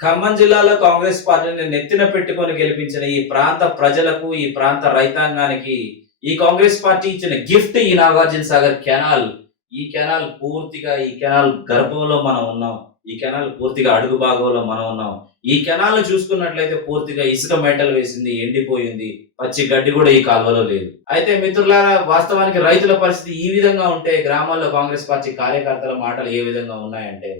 ఖమ్మం జిల్లాలో కాంగ్రెస్ పార్టీని నెత్తిన పెట్టుకొని గెలిపించిన ఈ ప్రాంత ప్రజలకు ఈ ప్రాంత రైతాంగానికి ఈ కాంగ్రెస్ పార్టీ ఇచ్చిన గిఫ్ట్ ఈ నాగార్జున సాగర్ కెనాల్. ఈ కెనాల్ పూర్తిగా ఈ కెనాల్ గర్భంలో మనం ఉన్నాం. ఈ కెనాల్ పూర్తిగా అడుగు భాగంలో మనం ఉన్నాం. ఈ కెనాల్ చూసుకున్నట్లయితే పూర్తిగా ఇసుక మెటల్ వేసింది ఎండిపోయింది. పచ్చి గడ్డి కూడా ఈ కాలువలో లేదు. అయితే మిత్రులారా వాస్తవానికి రైతుల పరిస్థితి ఈ విధంగా ఉంటే గ్రామాల్లో కాంగ్రెస్ పార్టీ కార్యకర్తల మాటలు ఏ విధంగా ఉన్నాయంటే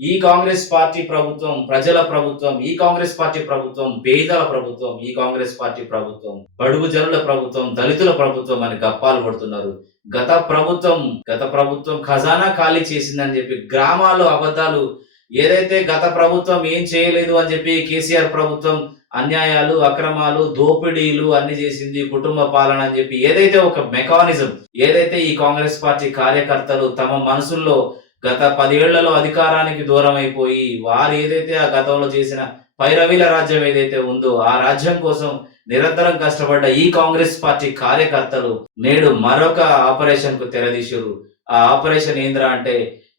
ఈ కాంగ్రెస్ పార్టీ ప్రభుత్వం ప్రజల ప్రభుత్వం ఈ కాంగ్రెస్ పార్టీ ప్రభుత్వం పేదల ప్రభుత్వం ఈ కాంగ్రెస్ పార్టీ ప్రభుత్వం బడుగు జనుల ప్రభుత్వం దళితుల ప్రభుత్వం అని గప్పాలు పడుతున్నారు గత ప్రభుత్వం గత ప్రభుత్వం ఖజానా ఖాళీ చేసిందని చెప్పి గ్రామాల్లో అబద్ధాలు ఏదైతే గత ప్రభుత్వం ఏం చేయలేదు అని చెప్పి కేసీఆర్ ప్రభుత్వం అన్యాయాలు అక్రమాలు దోపిడీలు అన్ని చేసింది కుటుంబ పాలన అని చెప్పి ఏదైతే ఒక మెకానిజం ఏదైతే ఈ కాంగ్రెస్ పార్టీ కార్యకర్తలు తమ మనసుల్లో గత పదేళ్ళలో అధికారానికి దూరం అయిపోయి వారు ఏదైతే ఆ గతంలో చేసిన పైరవీల రాజ్యం ఏదైతే ఉందో ఆ రాజ్యం కోసం నిరంతరం కష్టపడ్డ ఈ కాంగ్రెస్ పార్టీ కార్యకర్తలు నేడు మరొక ఆపరేషన్కు తెరదీశారు. ఆ ఆపరేషన్ ఏంద్రా అంటే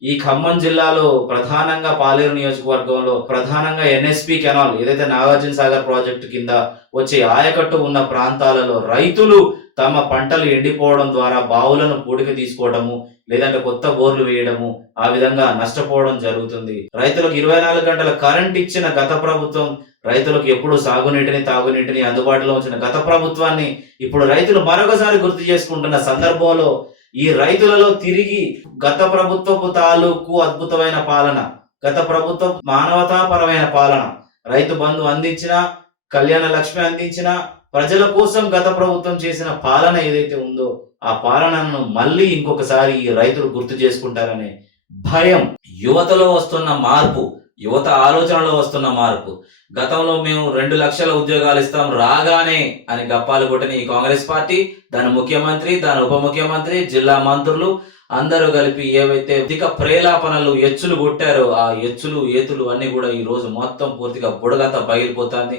ఈ ఖమ్మం జిల్లాలో ప్రధానంగా పాలేరు నియోజకవర్గంలో ప్రధానంగా ఎన్ఎస్పి కెనాల్ ఏదైతే నాగార్జున సాగర్ ప్రాజెక్టు కింద వచ్చే ఆయకట్టు ఉన్న ప్రాంతాలలో రైతులు తమ పంటలు ఎండిపోవడం ద్వారా బావులను పూడిక తీసుకోవడము లేదంటే కొత్త బోర్లు వేయడము ఆ విధంగా నష్టపోవడం జరుగుతుంది. రైతులకు ఇరవై నాలుగు గంటల కరెంట్ ఇచ్చిన గత ప్రభుత్వం రైతులకు ఎప్పుడు సాగునీటిని తాగునీటిని అందుబాటులో ఉంచిన గత ప్రభుత్వాన్ని ఇప్పుడు రైతులు మరొకసారి గుర్తు చేసుకుంటున్న సందర్భంలో ఈ రైతులలో తిరిగి గత ప్రభుత్వపు తాలూకు అద్భుతమైన పాలన గత ప్రభుత్వం మానవతాపరమైన పాలన. రైతు బంధు అందించిన కళ్యాణ లక్ష్మి అందించిన ప్రజల కోసం గత ప్రభుత్వం చేసిన పాలన ఏదైతే ఉందో ఆ పాలనను మళ్ళీ ఇంకొకసారి ఈ రైతులు గుర్తు చేసుకుంటారనే భయం యువతలో వస్తున్న మార్పు యువత ఆలోచనలో వస్తున్న మార్పు. గతంలో మేము రెండు లక్షల ఉద్యోగాలు ఇస్తాం రాగానే అని గప్పాలు కొట్టిన ఈ కాంగ్రెస్ పార్టీ దాని ముఖ్యమంత్రి దాని ఉప ముఖ్యమంత్రి జిల్లా మంత్రులు అందరూ కలిపి ఏవైతే అధిక ప్రేలాపనలు ఎచ్చులు కొట్టారో ఆ ఎచ్చులు ఏతులు అన్ని కూడా ఈ రోజు మొత్తం పూర్తిగా బుడగంతా పగిలిపోతుంది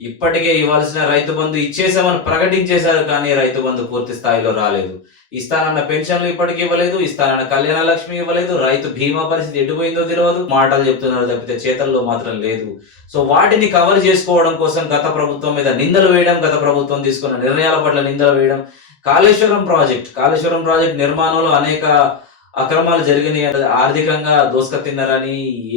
ఇప్పటికే ఇవ్వాల్సిన రైతు బంధు ఇచ్చేసామని ప్రకటించేశారు కానీ రైతు బంధు పూర్తి స్థాయిలో రాలేదు. ఇస్తానన్న పెన్షన్లు ఇప్పటికీ ఇవ్వలేదు ఇస్తానన్న కళ్యాణ లక్ష్మి ఇవ్వలేదు రైతు బీమా పరిస్థితి ఎటుపోయిందో తెలియదు మాటలు చెప్తున్నారు తప్పితే చేతల్లో మాత్రం లేదు. సో వాటిని కవర్ చేసుకోవడం కోసం గత ప్రభుత్వం మీద నిందలు వేయడం గత ప్రభుత్వం తీసుకున్న నిర్ణయాల పట్ల నిందలు వేయడం కాళేశ్వరం ప్రాజెక్ట్ కాళేశ్వరం ప్రాజెక్ట్ నిర్మాణంలో అనేక అక్రమాలు జరిగినాయి ఆర్థికంగా దోసుక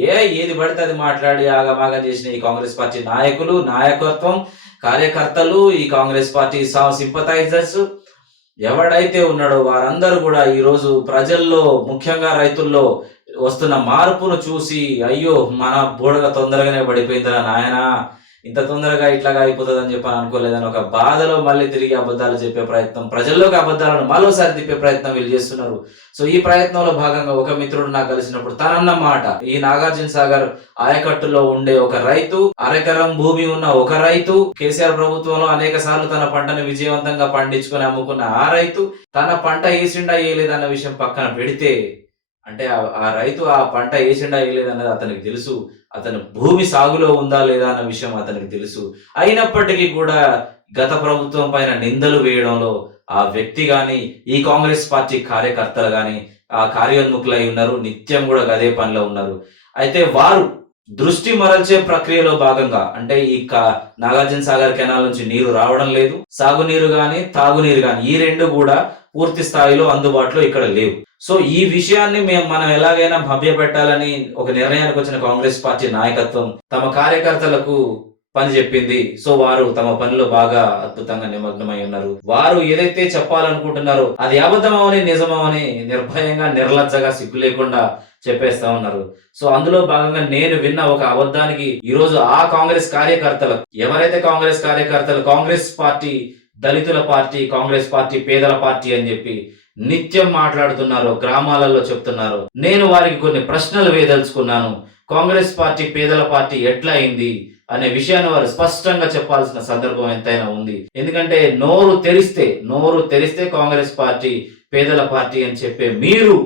ఏ ఏది పడితే అది మాట్లాడి ఆగమాగం చేసిన ఈ కాంగ్రెస్ పార్టీ నాయకులు నాయకత్వం కార్యకర్తలు ఈ కాంగ్రెస్ పార్టీ సింపథైజర్స్ ఎవడైతే ఉన్నాడో వారందరూ కూడా ఈరోజు ప్రజల్లో ముఖ్యంగా రైతుల్లో వస్తున్న మార్పును చూసి అయ్యో మన బోడగ తొందరగానే పడిపోయిందిరా నాయనా. ఇంత తొందరగా ఇట్లాగా అయిపోతుంది అని చెప్పి అనుకోలేదని ఒక బాధలో మళ్ళీ తిరిగి అబద్ధాలు చెప్పే ప్రయత్నం ప్రజల్లోకి అబద్ధాలను మరోసారి తిప్పే ప్రయత్నం వీళ్ళు చేస్తున్నారు. సో ఈ ప్రయత్నంలో భాగంగా ఒక మిత్రుడు నాకు కలిసినప్పుడు తనన్న మాట ఈ నాగార్జున సాగర్ ఆయకట్టులో ఉండే ఒక రైతు అరెకరం భూమి ఉన్న ఒక రైతు కేసీఆర్ ప్రభుత్వంలో అనేక సార్లు తన పంటను విజయవంతంగా పండించుకొని అమ్ముకున్న ఆ రైతు తన పంట వేసిండా వేయలేదన్న విషయం పక్కన పెడితే అంటే ఆ- ఆ రైతు ఆ పంట వేసిండా వేయలేదన్నది అతనికి తెలుసు. అతను భూమి సాగులో ఉందా లేదా అన్న విషయం అతనికి తెలుసు. అయినప్పటికీ కూడా గత ప్రభుత్వం పైన నిందలు వేయడంలో ఆ వ్యక్తి కానీ ఈ కాంగ్రెస్ పార్టీ కార్యకర్తలు కానీ ఆ కార్యోన్ముఖులై ఉన్నారు. నిత్యం కూడా అదే పనిలో ఉన్నారు. అయితే వారు దృష్టి మరల్చే ప్రక్రియలో భాగంగా అంటే ఈ నాగార్జున సాగర్ కెనాల్ నుంచి నీరు రావడం లేదు. సాగునీరు కానీ తాగునీరు కానీ ఈ రెండు కూడా పూర్తి స్థాయిలో అందుబాటులో ఇక్కడ లేవు. సో ఈ విషయాన్ని మేము మనం ఎలాగైనా భవ్యపెట్టాలని ఒక నిర్ణయానికి వచ్చిన కాంగ్రెస్ పార్టీ నాయకత్వం తమ కార్యకర్తలకు పని చెప్పింది. సో వారు తమ పనిలో బాగా అద్భుతంగా నిమగ్నమై ఉన్నారు. వారు ఏదైతే చెప్పాలనుకుంటున్నారో అది అబద్ధమవని నిజమవని నిర్భయంగా నిర్లజ్జగా సిగ్గు లేకుండా చెప్పేస్తా ఉన్నారు. సో అందులో భాగంగా నేను విన్న ఒక అబద్ధానికి ఈ రోజు ఆ కాంగ్రెస్ కార్యకర్తలు ఎవరైతే కాంగ్రెస్ కార్యకర్తలు కాంగ్రెస్ పార్టీ దళితుల పార్టీ కాంగ్రెస్ పార్టీ పేదల పార్టీ అని చెప్పి నిత్యం మాట్లాడుతున్నారో గ్రామాలలో చెప్తున్నారు. నేను వారికి కొన్ని ప్రశ్నలు వేదలుచుకున్నాను కాంగ్రెస్ పార్టీ పేదల పార్టీ ఎట్లా అయింది అనే విషయాన్ని వారు స్పష్టంగా చెప్పాల్సిన సందర్భం ఎంతైనా ఉంది. ఎందుకంటే నోరు తెరిస్తే నోరు తెరిస్తే కాంగ్రెస్ పార్టీ పేదల పార్టీ అని చెప్పే మీరు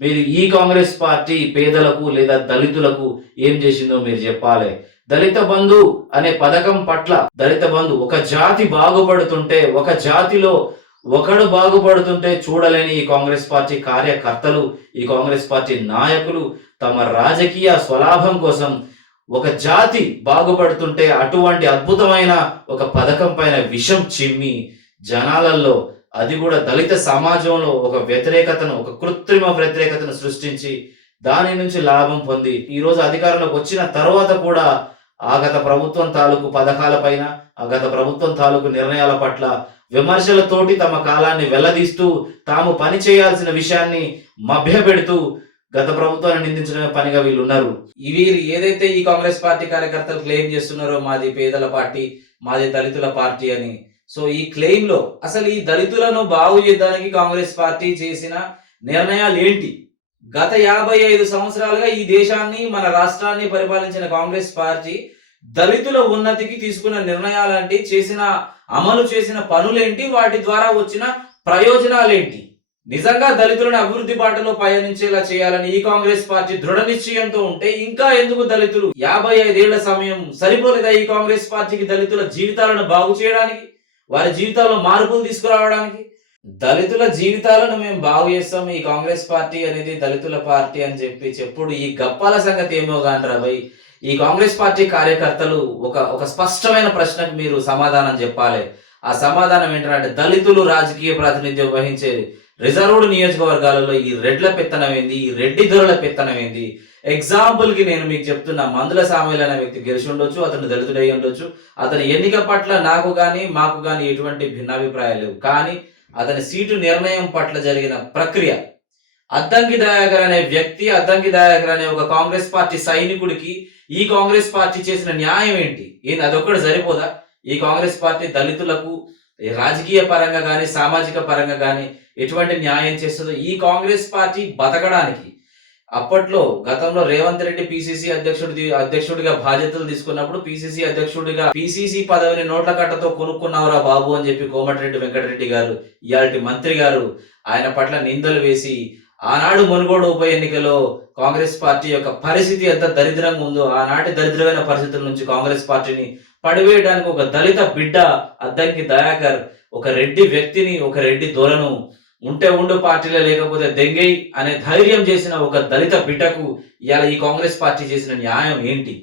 మీరు ఈ కాంగ్రెస్ పార్టీ పేదలకు లేదా దళితులకు ఏం చేసిందో మీరు చెప్పాలి. దళిత బంధు అనే పథకం పట్ల దళిత బంధు ఒక జాతి బాగుపడుతుంటే ఒక జాతిలో ఒకడు బాగుపడుతుంటే చూడలేని ఈ కాంగ్రెస్ పార్టీ కార్యకర్తలు ఈ కాంగ్రెస్ పార్టీ నాయకులు తమ రాజకీయ స్వలాభం కోసం ఒక జాతి బాగుపడుతుంటే అటువంటి అద్భుతమైన ఒక పథకం పైన విషం చిమ్మి జనాలలో అది కూడా దళిత సమాజంలో ఒక వ్యతిరేకతను ఒక కృత్రిమ వ్యతిరేకతను సృష్టించి దాని నుంచి లాభం పొంది ఈరోజు అధికారంలోకి వచ్చిన తర్వాత కూడా ఆ గత ప్రభుత్వం తాలూకు పథకాల పైన ఆ గత ప్రభుత్వం తాలూకు నిర్ణయాల పట్ల విమర్శలతోటి తమ కాలాన్ని వెల్లదీస్తూ తాము పని చేయాల్సిన విషయాన్ని మభ్యపెడుతూ గత ప్రభుత్వాన్ని నిందించడమే పనిగా వీళ్ళు ఉన్నారు ఈ వీరు ఏదైతే ఈ కాంగ్రెస్ పార్టీ కార్యకర్తలు క్లెయిమ్ చేస్తున్నారో మాది పేదల పార్టీ మాది దళితుల పార్టీ అని. సో ఈ క్లెయిమ్లో అసలు ఈ దళితులను బాగు చేయడానికి కాంగ్రెస్ పార్టీ చేసిన నిర్ణయాలు ఏంటి? గత యాభై ఐదు సంవత్సరాలుగా ఈ దేశాన్ని మన రాష్ట్రాన్ని పరిపాలించిన కాంగ్రెస్ పార్టీ దళితుల ఉన్నతికి తీసుకున్న నిర్ణయాలేంటి చేసిన అమలు చేసిన పనులేంటి? వాటి ద్వారా వచ్చిన ప్రయోజనాలేంటి? నిజంగా దళితులను అభివృద్ధి బాటలో పయనించేలా చేయాలని ఈ కాంగ్రెస్ పార్టీ దృఢ నిశ్చయంతో ఉంటే ఇంకా ఎందుకు దళితులు యాభై ఐదేళ్ళ సమయం సరిపోలేదా ఈ కాంగ్రెస్ పార్టీకి దళితుల జీవితాలను బాగు చేయడానికి? వారి జీవితాల్లో మార్పులు తీసుకురావడానికి? దళితుల జీవితాలను మేము బాగు చేస్తాం ఈ కాంగ్రెస్ పార్టీ అనేది దళితుల పార్టీ అని చెప్పి చెప్పుడు ఈ గప్పాల సంగతి ఏమో కాని రాబోయ్. ఈ కాంగ్రెస్ పార్టీ కార్యకర్తలు ఒక ఒక స్పష్టమైన ప్రశ్నకు మీరు సమాధానం చెప్పాలి. ఆ సమాధానం ఏంటంటే దళితులు రాజకీయ ప్రాతినిధ్యం వహించే రిజర్వ్డ్ నియోజకవర్గాలలో ఈ రెడ్ల పెత్తనం ఏంది? ఈ రెడ్డి ధరల పెత్తనం ఏంది? ఎగ్జాంపుల్కి నేను మీకు చెప్తున్నా మందుల సామీలు అనే వ్యక్తి గెలిచి ఉండొచ్చు అతను దళితుడై ఉండొచ్చు. అతని ఎన్నిక పట్ల నాకు కానీ మాకు కానీ ఎటువంటి భిన్నాభిప్రాయాలు లేవు. కానీ అతని సీటు నిర్ణయం పట్ల జరిగిన ప్రక్రియ. అద్దంకి దయాకర్ అనే వ్యక్తి అద్దంకి దయాకర్ అనే ఒక కాంగ్రెస్ పార్టీ సైనికుడికి ఈ కాంగ్రెస్ పార్టీ చేసిన న్యాయం ఏంటి? ఏంది? అదొక్కటి సరిపోదా? ఈ కాంగ్రెస్ పార్టీ దళితులకు రాజకీయ పరంగా కానీ సామాజిక పరంగా కానీ ఎటువంటి న్యాయం చేస్తుందో ఈ కాంగ్రెస్ పార్టీ బతకడానికి అప్పట్లో గతంలో రేవంత్ రెడ్డి పిసిసి అధ్యక్షుడి అధ్యక్షుడిగా బాధ్యతలు తీసుకున్నప్పుడు పిసిసి అధ్యక్షుడిగా పిసిసి పదవిని నోట్ల కట్టతో కొనుక్కున్నావురా బాబు అని చెప్పి కోమటిరెడ్డి వెంకటరెడ్డి గారు ఇయాల్టి మంత్రి గారు ఆయన పట్ల నిందలు వేసి ఆనాడు మునుగోడు ఉప ఎన్నికలో కాంగ్రెస్ పార్టీ యొక్క పరిస్థితి ఎంత దరిద్రంగా ఉందో ఆనాటి దరిద్రమైన పరిస్థితుల నుంచి కాంగ్రెస్ పార్టీని పడివేయడానికి ఒక దళిత బిడ్డ అద్దంకి దయాకర్ ఒక రెడ్డి వ్యక్తిని ఒక రెడ్డి దొరను ఉంటే ఉండు పార్టీలో లేకపోతే దెంగై అనే ధైర్యం చేసిన ఒక దళిత బిడ్డకు ఇవాళ ఈ కాంగ్రెస్ పార్టీ చేసిన న్యాయం ఏంటి?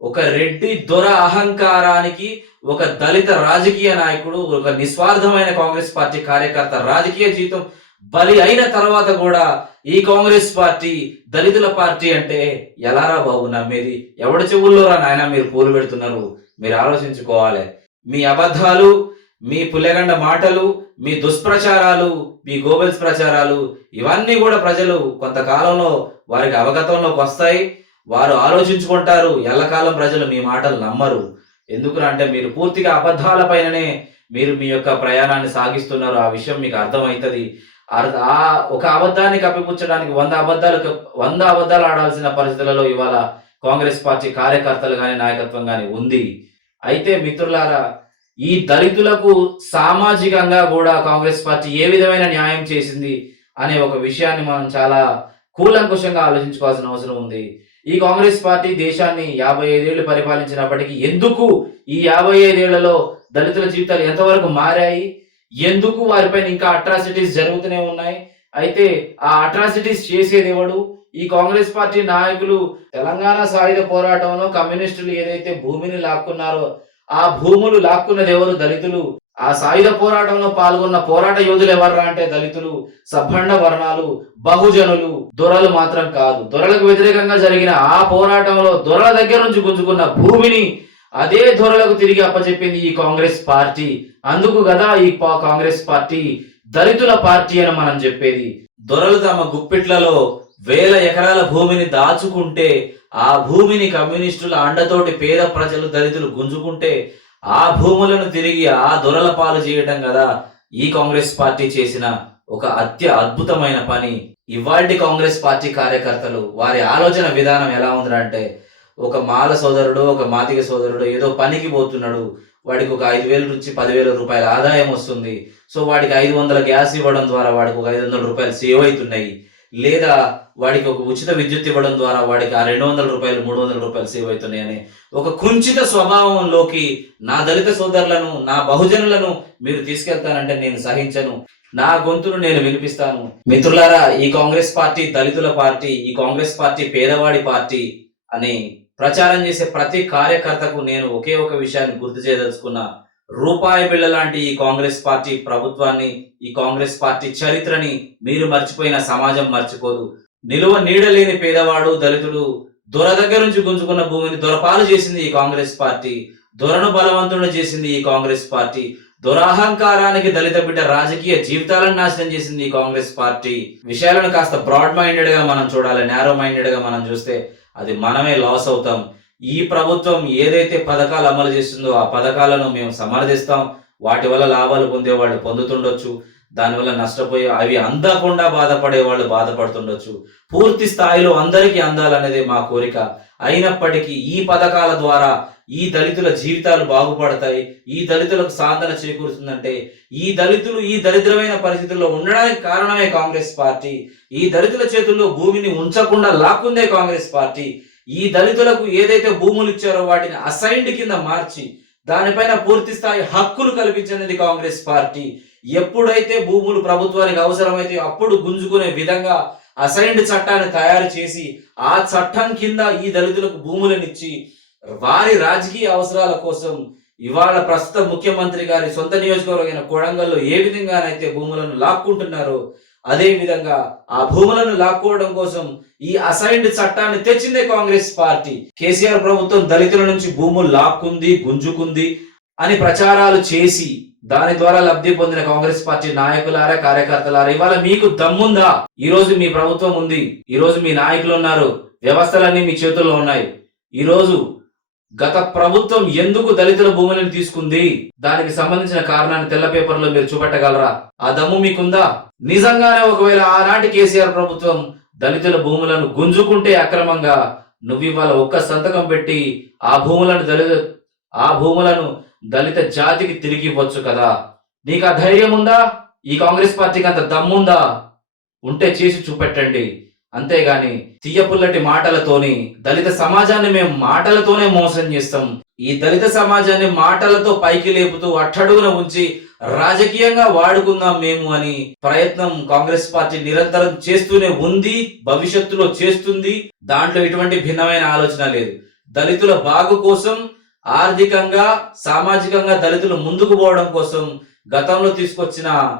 ఒక రెడ్డి దొర అహంకారానికి ఒక దళిత రాజకీయ నాయకుడు ఒక నిస్వార్థమైన కాంగ్రెస్ పార్టీ కార్యకర్త రాజకీయ జీవితం బలి అయిన తర్వాత కూడా ఈ కాంగ్రెస్ పార్టీ దళితుల పార్టీ అంటే ఎలారా బాబు నమ్మేది ఎవడి చెవుల్లో రా నాయన మీరు పూలు పెడుతున్నారు? మీరు ఆలోచించుకోవాలి. మీ అబద్ధాలు మీ పుల్లెగండ మాటలు మీ దుష్ప్రచారాలు మీ గోబెల్స్ ప్రచారాలు ఇవన్నీ కూడా ప్రజలు కొంతకాలంలో వారికి అవగతంలోకి వస్తాయి. వారు ఆలోచించుకుంటారు. ఎల్లకాలం ప్రజలు మీ మాటలు నమ్మరు. ఎందుకంటే మీరు పూర్తిగా అబద్ధాల పైననే మీరు మీ యొక్క ప్రయాణాన్ని సాగిస్తున్నారు. ఆ విషయం మీకు అర్థమవుతుంది. ఆ ఒక అబద్ధాన్ని కప్పిపుచ్చడానికి వంద అబద్ధాలు వంద అబద్ధాలు ఆడాల్సిన పరిస్థితులలో ఇవాళ కాంగ్రెస్ పార్టీ కార్యకర్తలు కానీ నాయకత్వం కానీ ఉంది. అయితే మిత్రులారా ఈ దళితులకు సామాజికంగా కూడా కాంగ్రెస్ పార్టీ ఏ విధమైన న్యాయం చేసింది అనే ఒక విషయాన్ని మనం చాలా కూలంకుషంగా ఆలోచించుకోవాల్సిన అవసరం ఉంది. ఈ కాంగ్రెస్ పార్టీ దేశాన్ని యాభై ఐదేళ్ళు పరిపాలించినప్పటికీ ఎందుకు ఈ యాభై ఐదేళ్ళలో దళితుల జీవితాలు ఎంతవరకు మారాయి? ఎందుకు వారిపైన ఇంకా అట్రాసిటీస్ జరుగుతూనే ఉన్నాయి? అయితే ఆ అట్రాసిటీస్ చేసేది ఎవడు? ఈ కాంగ్రెస్ పార్టీ నాయకులు తెలంగాణ సాయుధ పోరాటంలో కమ్యూనిస్టులు ఏదైతే భూమిని లాక్కున్నారో ఆ భూములు లాక్కున్నది ఎవరు? దళితులు. ఆ సాయుధ పోరాటంలో పాల్గొన్న పోరాట యోధులు ఎవర్రా అంటే దళితులు సబ్బండ వర్ణాలు బహుజనులు. దొరలు మాత్రం కాదు. దొరలకు వ్యతిరేకంగా జరిగిన ఆ పోరాటంలో దొరల దగ్గర నుంచి గుంజుకున్న భూమిని అదే దొరలకు తిరిగి అప్పచెప్పింది ఈ కాంగ్రెస్ పార్టీ. అందుకు కదా ఈ కాంగ్రెస్ పార్టీ దళితుల పార్టీ అని మనం చెప్పేది. దొరలు తమ గుప్పిట్లలో వేల ఎకరాల భూమిని దాచుకుంటే ఆ భూమిని కమ్యూనిస్టుల అండతోటి పేద ప్రజలు దళితులు గుంజుకుంటే ఆ భూములను తిరిగి ఆ దొరల పాలు చేయడం కదా ఈ కాంగ్రెస్ పార్టీ చేసిన ఒక అత్య అద్భుతమైన పని. ఇవాల్టి కాంగ్రెస్ పార్టీ కార్యకర్తలు వారి ఆలోచన విధానం ఎలా ఉందంటే ఒక మాల సోదరుడు ఒక మాతిక సోదరుడు ఏదో పనికి పోతున్నాడు. వాడికి ఒక ఐదు వేల నుంచి పదివేల రూపాయల ఆదాయం వస్తుంది. సో వాడికి ఐదు వందల గ్యాస్ ఇవ్వడం ద్వారా వాడికి ఒక ఐదు వందల రూపాయలు సేవ్ అవుతున్నాయి. లేదా వాడికి ఒక ఉచిత విద్యుత్ ఇవ్వడం ద్వారా వాడికి ఆ రెండు వందల రూపాయలు మూడు వందల రూపాయలు సేవ్ అవుతున్నాయని ఒక కుంచిత స్వభావంలోకి నా దళిత సోదరులను నా బహుజనులను మీరు తీసుకెళ్తానంటే నేను సహించను. నా గొంతును నేను వినిపిస్తాను. మిత్రులారా ఈ కాంగ్రెస్ పార్టీ దళితుల పార్టీ ఈ కాంగ్రెస్ పార్టీ పేదవాడి పార్టీ అని ప్రచారం చేసే ప్రతి కార్యకర్తకు నేను ఒకే ఒక విషయాన్ని గుర్తు చేయదలుచుకున్న. రూపాయి బిళ్ళ లాంటి ఈ కాంగ్రెస్ పార్టీ ప్రభుత్వాన్ని ఈ కాంగ్రెస్ పార్టీ చరిత్రని మీరు మర్చిపోయిన సమాజం మర్చిపోదు. నిలువ నీడలేని పేదవాడు దళితుడు దొర దగ్గర నుంచి గుంజుకున్న భూమిని దొరపాలు చేసింది ఈ కాంగ్రెస్ పార్టీ. దొరను బలవంతుడు చేసింది ఈ కాంగ్రెస్ పార్టీ. దురహంకారానికి దళిత బిడ్డ రాజకీయ జీవితాలను నాశనం చేసింది ఈ కాంగ్రెస్ పార్టీ. విషయాలను కాస్త బ్రాడ్ మైండెడ్గా మనం చూడాలి నేరో మైండెడ్గా మనం చూస్తే అది మనమే లాస్ అవుతాం. ఈ ప్రభుత్వం ఏదైతే పథకాలు అమలు చేస్తుందో ఆ పథకాలను మేము సమర్థిస్తాం. వాటి వల్ల లాభాలు పొందేవాళ్ళు పొందుతుండొచ్చు. దానివల్ల నష్టపోయే అవి అందకుండా బాధపడే వాళ్ళు బాధపడుతుండొచ్చు. పూర్తి స్థాయిలో అందరికీ అందాలనేది మా కోరిక. అయినప్పటికీ ఈ పథకాల ద్వారా ఈ దళితుల జీవితాలు బాగుపడతాయి. ఈ దళితులకు సాధన చేకూరుతుందంటే ఈ దళితులు ఈ దరిద్రమైన పరిస్థితుల్లో ఉండడానికి కారణమే కాంగ్రెస్ పార్టీ. ఈ దళితుల చేతుల్లో భూమిని ఉంచకుండా లాక్కుందే కాంగ్రెస్ పార్టీ. ఈ దళితులకు ఏదైతే భూములు ఇచ్చారో వాటిని అసైన్డ్ కింద మార్చి దానిపైన పూర్తి స్థాయి హక్కులు కల్పించినది కాంగ్రెస్ పార్టీ. ఎప్పుడైతే భూములు ప్రభుత్వానికి అవసరమైతే అప్పుడు గుంజుకునే విధంగా అసైన్డ్ చట్టాన్ని తయారు చేసి ఆ చట్టం కింద ఈ దళితులకు భూములనిచ్చి వారి రాజకీయ అవసరాల కోసం ఇవాళ ప్రస్తుత ముఖ్యమంత్రి గారి సొంత నియోజకవర్గమైన కొడంగల్లో ఏ విధంగానైతే భూములను లాక్కుంటున్నారో అదే విధంగా ఆ భూములను లాక్కోవడం కోసం ఈ అసైన్డ్ చట్టాన్ని తెచ్చిందే కాంగ్రెస్ పార్టీ. కేసీఆర్ ప్రభుత్వం దళితుల నుంచి భూములు లాక్కుంది గుంజుకుంది అని ప్రచారాలు చేసి దాని ద్వారా లబ్ధి పొందిన కాంగ్రెస్ పార్టీ నాయకులారా కార్యకర్తలారా ఇవాళ మీకు దమ్ముందా? ఈ రోజు మీ ప్రభుత్వం ఉంది. ఈ రోజు మీ నాయకులు ఉన్నారు. వ్యవస్థలన్నీ మీ చేతుల్లో ఉన్నాయి. ఈ రోజు గత ప్రభుత్వం ఎందుకు దళితుల భూములను తీసుకుంది? దానికి సంబంధించిన కారణాన్ని తెల్ల పేపర్లో మీరు చూపెట్టగలరా? ఆ దమ్ము మీకుందా? నిజంగానే ఒకవేళ ఆనాటి కేసీఆర్ ప్రభుత్వం దళితుల భూములను గుంజుకుంటే అక్రమంగా నువ్వు ఇవాళ ఒక్క సంతకం పెట్టి ఆ భూములను దళిత ఆ భూములను దళిత జాతికి తిరిగి ఇవ్వచ్చు కదా. నీకు ఆ ధైర్యం ఉందా ఈ కాంగ్రెస్ పార్టీకి అంత దమ్ముందా? ఉంటే చేసి చూపెట్టండి. అంతేగాని తీయపుల్లటి మాటలతోని దళిత సమాజాన్ని మేము మాటలతోనే మోసం చేస్తాం. ఈ దళిత సమాజాన్ని మాటలతో పైకి లేపుతూ అట్టడుగున ఉంచి రాజకీయంగా వాడుకుందాం మేము అని ప్రయత్నం కాంగ్రెస్ పార్టీ నిరంతరం చేస్తూనే ఉంది భవిష్యత్తులో చేస్తుంది. దాంట్లో ఎటువంటి భిన్నమైన ఆలోచన లేదు. దళితుల బాగు కోసం ఆర్థికంగా సామాజికంగా దళితులు ముందుకు పోవడం కోసం గతంలో తీసుకొచ్చిన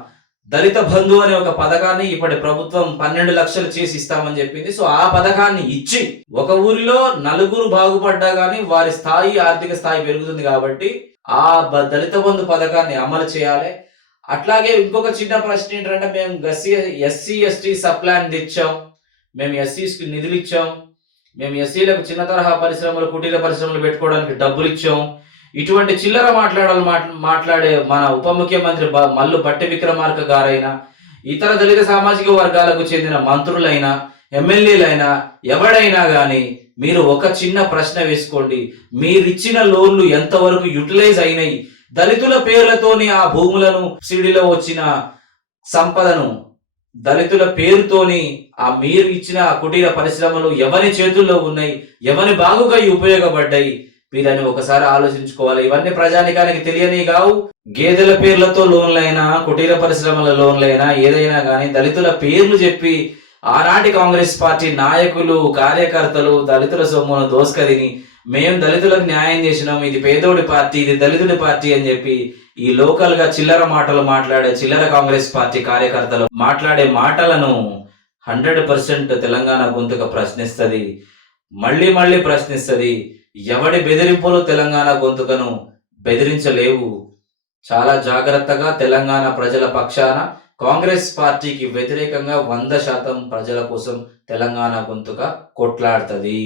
దళిత బంధు అనే ఒక పథకాన్ని ఇప్పటి ప్రభుత్వం పన్నెండు లక్షలు చేసి ఇస్తామని చెప్పింది. సో ఆ పథకాన్ని ఇచ్చి ఒక ఊరిలో నలుగురు బాగుపడ్డా గానీ వారి స్థాయి ఆర్థిక స్థాయి పెరుగుతుంది కాబట్టి ఆ దళిత బంధు పథకాన్ని అమలు చేయాలి. అట్లాగే ఇంకొక చిన్న ప్రశ్న ఏంటంటే మేము ఎస్సీ ఎస్టీ సప్లాన్ ఇచ్చాం మేము ఎస్సీస్కి నిధులు ఇచ్చాం. మేము ఎస్సీలకు చిన్న తరహా పరిశ్రమలు కుటీర పరిశ్రమలు పెట్టుకోవడానికి డబ్బులు ఇచ్చాం. ఇటువంటి చిల్లర మాట్లాడాలి మాట్లాడే మన ఉప ముఖ్యమంత్రి బ- మల్లు బట్టి విక్రమార్క గారైనా ఇతర దళిత సామాజిక వర్గాలకు చెందిన మంత్రులైనా ఎమ్మెల్యేలైనా ఎవడైనా కానీ మీరు ఒక చిన్న ప్రశ్న వేసుకోండి. మీరిచ్చిన లోన్లు ఎంతవరకు యూటిలైజ్ అయినాయి? దళితుల పేర్లతోని ఆ భూములను సిడిలో వచ్చిన సంపదను దళితుల పేరుతోని ఆ మీరు ఇచ్చిన కుటీర పరిశ్రమలు ఎవరి చేతుల్లో ఉన్నాయి ఎవరి బాగుగా ఉపయోగపడ్డాయి వీళ్ళని ఒకసారి ఆలోచించుకోవాలి. ఇవన్నీ ప్రజానికానికి తెలియని కావు. గేదెల పేర్లతో లోన్లైనా కుటీర పరిశ్రమల లోన్లైనా ఏదైనా కానీ దళితుల పేర్లు చెప్పి ఆనాటి కాంగ్రెస్ పార్టీ నాయకులు కార్యకర్తలు దళితుల సొమ్మును దోసుకదిని మేము దళితులకు న్యాయం చేసినాం ఇది పేదోడి పార్టీ ఇది దళితుడి పార్టీ అని చెప్పి ఈ లోకల్గా చిల్లర మాటలు మాట్లాడే చిల్లర కాంగ్రెస్ పార్టీ కార్యకర్తలు మాట్లాడే మాటలను హండ్రెడ్ పర్సెంట్ తెలంగాణ గొంతుక ప్రశ్నిస్తుంది. మళ్ళీ మళ్ళీ ప్రశ్నిస్తుంది ఎవడి బెదిరింపులు తెలంగాణ గొంతుకను బెదిరించలేవు. చాలా జాగ్రత్తగా తెలంగాణ ప్రజల పక్షాన కాంగ్రెస్ పార్టీకి వ్యతిరేకంగా వంద శాతం ప్రజల కోసం తెలంగాణ గొంతుక కొట్లాడుతుంది.